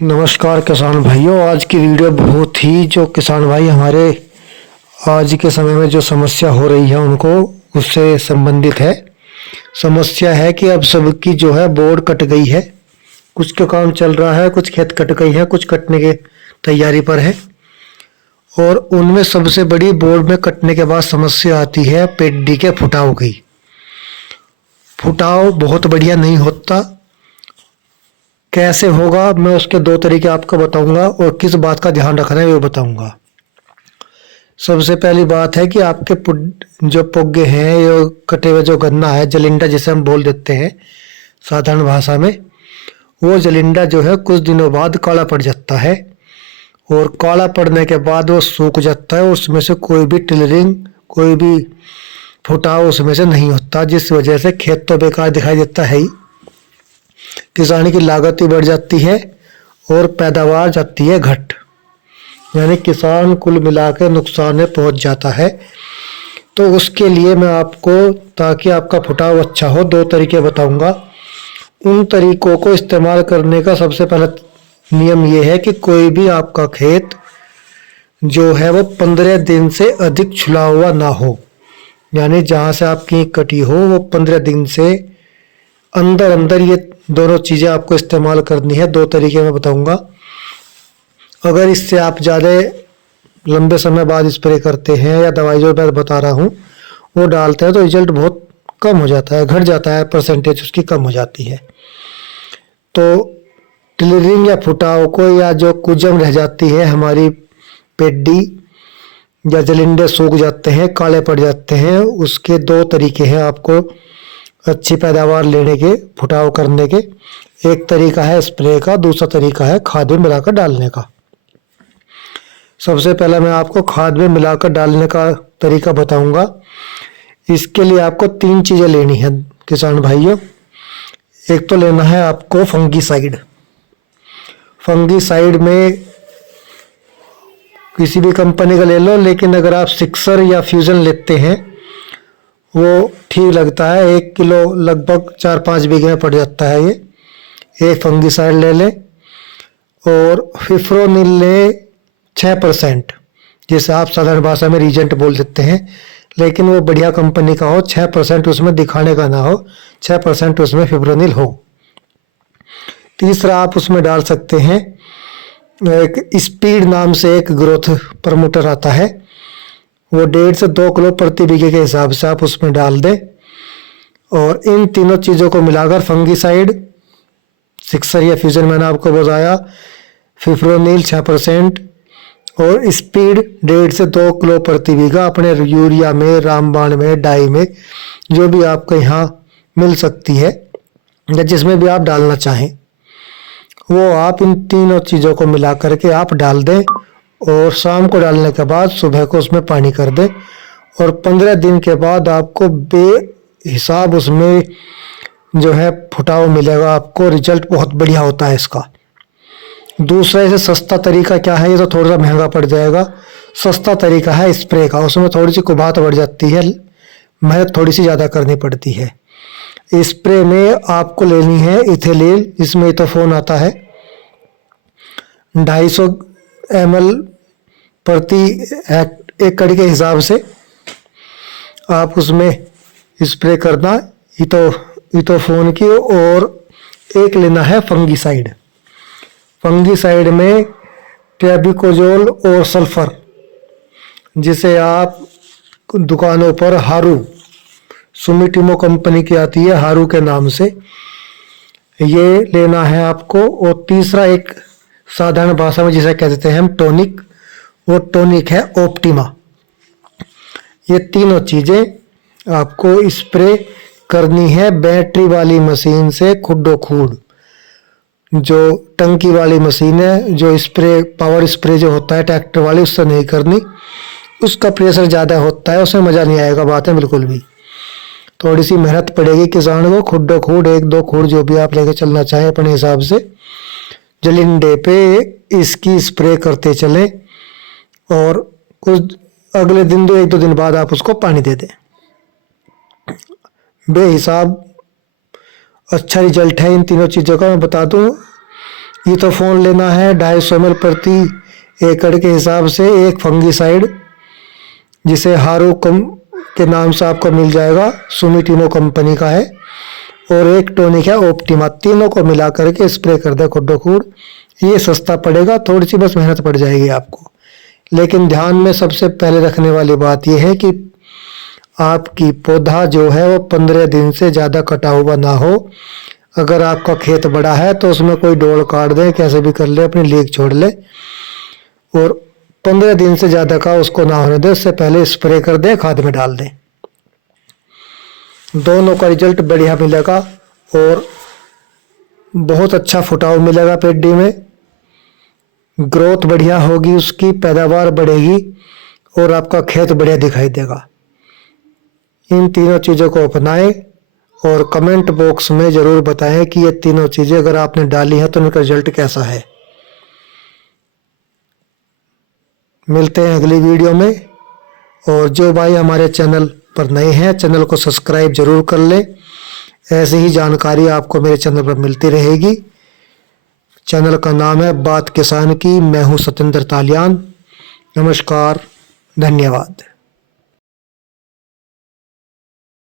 नमस्कार किसान भाइयों। आज की वीडियो बहुत ही जो किसान भाई हमारे आज के समय में जो समस्या हो रही है उनको उससे संबंधित है। समस्या है कि अब सबकी जो है बोर्ड कट गई है। कुछ का काम चल रहा है, कुछ खेत कट गई है, कुछ कटने के तैयारी पर है। और उनमें सबसे बड़ी बोर्ड में कटने के बाद समस्या आती है पेड्डी के फुटाव की। फुटाव बहुत बढ़िया नहीं होता। कैसे होगा मैं उसके दो तरीके आपको बताऊंगा और किस बात का ध्यान रखना है वो बताऊंगा। सबसे पहली बात है कि आपके जो पुग्गे हैं, ये कटे हुए जो गन्ना है, जलिंडा जिसे हम बोल देते हैं साधारण भाषा में, वो जलिंडा जो है कुछ दिनों बाद काला पड़ जाता है। और काला पड़ने के बाद वो सूख जाता है। उसमें से कोई भी टिलरिंग, कोई भी फुटाव उसमें से नहीं होता, जिस वजह से खेत तो बेकार दिखाई देता है ही, किसान की लागत भी बढ़ जाती है और पैदावार जाती है घट, यानी किसान कुल मिला के नुकसान में पहुंच जाता है। तो उसके लिए मैं आपको, ताकि आपका फुटाव अच्छा हो, दो तरीके बताऊंगा। उन तरीकों को इस्तेमाल करने का सबसे पहला नियम यह है कि कोई भी आपका खेत जो है वो 15 दिन से अधिक छुला हुआ ना हो, यानी जहां से आपकी कटी हो वो 15 दिन से अंदर अंदर, ये दोनों चीजें आपको इस्तेमाल करनी है। दो तरीके मैं बताऊंगा। अगर इससे आप ज़्यादा लंबे समय बाद स्प्रे करते हैं या दवाई जो मैं बता रहा हूँ वो डालते हैं तो रिजल्ट बहुत कम हो जाता है, घट जाता है, परसेंटेज उसकी कम हो जाती है। तो टिलरिंग या फुटाव को, या जो कुजम रह जाती है हमारी पेड्डी या जलिंडे सूख जाते हैं, काले पड़ जाते हैं, उसके दो तरीके हैं आपको अच्छी पैदावार लेने के, फुटाव करने के। एक तरीका है स्प्रे का, दूसरा तरीका है खाद में मिलाकर डालने का। सबसे पहले मैं आपको खाद में मिलाकर डालने का तरीका बताऊंगा। इसके लिए आपको 3 चीज़ें लेनी है किसान भाइयों। एक तो लेना है आपको फंगीसाइड। फंगीसाइड में किसी भी कंपनी का ले लो, लेकिन अगर आप सिक्सर या फ्यूजन लेते हैं वो ठीक लगता है। 1 किलो लगभग 4-5 बीघे में पड़ जाता है ये। एक फंगीसाइड ले लें और फिफ्रोनिल लें 6%, जिसे आप साधारण भाषा में रीजेंट बोल देते हैं, लेकिन वो बढ़िया कंपनी का हो। 6% उसमें दिखाने का ना हो, 6% उसमें फिफ्रोनिल हो। तीसरा आप उसमें डाल सकते हैं एक स्पीड नाम से एक ग्रोथ प्रमोटर आता है, वो 1.5 से 2 किलो प्रति बीघे के हिसाब से आप उसमें डाल दें। और इन तीनों चीज़ों को मिलाकर फंगीसाइड, सिक्सर या फ्यूजन मैंने आपको बताया, फिफ्रोनिल 6% और स्पीड 1.5 से 2 किलो प्रति बीघा अपने यूरिया में, रामबाण में, डाई में, जो भी आपको यहाँ मिल सकती है या जिसमें भी आप डालना चाहें, वो आप इन तीनों चीज़ों को मिला करके आप डाल दें। और शाम को डालने के बाद सुबह को उसमें पानी कर दें। और 15 दिन के बाद आपको बेहिसाब उसमें जो है फुटाव मिलेगा आपको। रिजल्ट बहुत बढ़िया होता है इसका। दूसरा इसे सस्ता तरीका क्या है, ये तो थोड़ा सा महंगा पड़ जाएगा। सस्ता तरीका है स्प्रे का। उसमें थोड़ी सी कुबाहट बढ़ जाती है, मेहनत थोड़ी सी ज़्यादा करनी पड़ती है। स्प्रे में आपको लेनी है इथेलिल, जिसमें इथोफोन आता है। 250 ml प्रति एकड़ के हिसाब से आप उसमें स्प्रे करना इथोफोन की। और एक लेना है फंगीसाइड। फंगीसाइड में ट्रेबिकोजोल और सल्फर, जिसे आप दुकानों पर हारू, सुमिटोमो कंपनी की आती है हारू के नाम से, ये लेना है आपको। और तीसरा एक साधारण भाषा में जिसे कह देते हैं हम टॉनिक, वो टॉनिक है ऑप्टिमा। ये तीनों चीज़ें आपको स्प्रे करनी है बैटरी वाली मशीन से, खुड्डो खूड। जो टंकी वाली मशीन है, जो स्प्रे पावर स्प्रे जो होता है ट्रैक्टर वाली, उससे नहीं करनी। उसका प्रेशर ज़्यादा होता है, उसमें मज़ा नहीं आएगा बात है बिल्कुल भी। थोड़ी सी मेहनत पड़ेगी किसान को। खुड्डो खूड 1-2 खूड जो भी आप लेके चलना चाहें अपने हिसाब से, जलिंडे पे इसकी स्प्रे करते चलें। और कुछ अगले दिन 1-2 दिन बाद आप उसको पानी दे दें। बेहिसाब अच्छा रिजल्ट है इन तीनों चीज़ों का। मैं बता दूं, इथोफोन लेना है 250 ml प्रति एकड़ के हिसाब से। एक फंगीसाइड जिसे हारू कम के नाम से आपको मिल जाएगा, सुमिटोमो कंपनी का है। और एक टॉनिक है ऑप्टिमा। तीनों को मिला करके स्प्रे कर दे खुड्डो-खुड। ये सस्ता पड़ेगा, थोड़ी सी बस मेहनत पड़ जाएगी आपको। लेकिन ध्यान में सबसे पहले रखने वाली बात यह है कि आपकी पौधा जो है वो 15 दिन से ज़्यादा कटा हुआ ना हो। अगर आपका खेत बड़ा है तो उसमें कोई डोल काट दे, कैसे भी कर ले, अपनी लीक छोड़ ले, और 15 दिन से ज़्यादा का उसको ना होने दे। उससे पहले स्प्रे कर दे, खाद में डाल दे। दोनों का रिजल्ट बढ़िया मिलेगा और बहुत अच्छा फुटाव मिलेगा पेडी में। ग्रोथ बढ़िया होगी, उसकी पैदावार बढ़ेगी और आपका खेत बढ़िया दिखाई देगा। इन तीनों चीज़ों को अपनाएं और कमेंट बॉक्स में ज़रूर बताएं कि ये तीनों चीज़ें अगर आपने डाली हैं तो उनका रिजल्ट कैसा है। मिलते हैं अगली वीडियो में। और जो भाई हमारे चैनल पर नए हैं, चैनल को सब्सक्राइब जरूर कर लें। ऐसी ही जानकारी आपको मेरे चैनल पर मिलती रहेगी। चैनल का नाम है बात किसान की। मैं हूं सतेंद्र तालियान। नमस्कार, धन्यवाद।